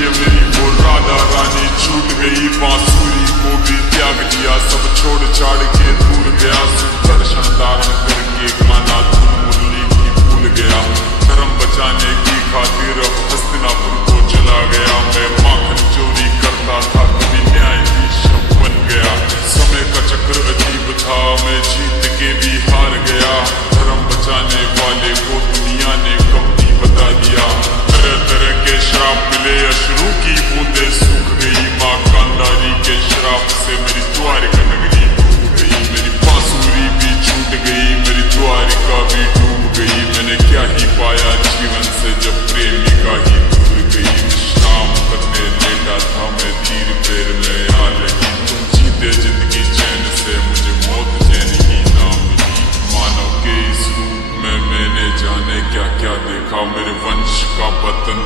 है मेरी वो राधा रानी, छूट गई बांसुरी को भी त्याग दिया, सब छोड़ छाड़ के दूर गया, सुदर्शन धारण करके माना धुन मुरली की भूल गया, धर्म बचाने की खातिर हस्तिनापुर को चला गया। मैं माखन चोरी करता था, कभी न्यायाधीश बन गया, समय का चक्र अजीब था, मैं जीत के भी हार गया, धर्म बचाने वाले को दुनिया ने कभी बता दिया। तरह तरह के श्राप मिले, अश्रु की बूंदें सूख गई, माँ गांधारी के श्राप से मेरी द्वारिका नगरी डूब गई, मेरी बांसुरी भी छूट गई, मेरी द्वारिका भी डूब गई। मैंने क्या ही पाया जीवन से जब प्रेमिका ही दूर गई, विश्राम करने लेटा था मैं धीर पैर में आ लगी, तुम जीते जिंदगी चैन से, मुझे मौत चैन ही ना मिली। मानव के इस रूप में मैंने जाने क्या क्या देखा, मेरे वंश का पतन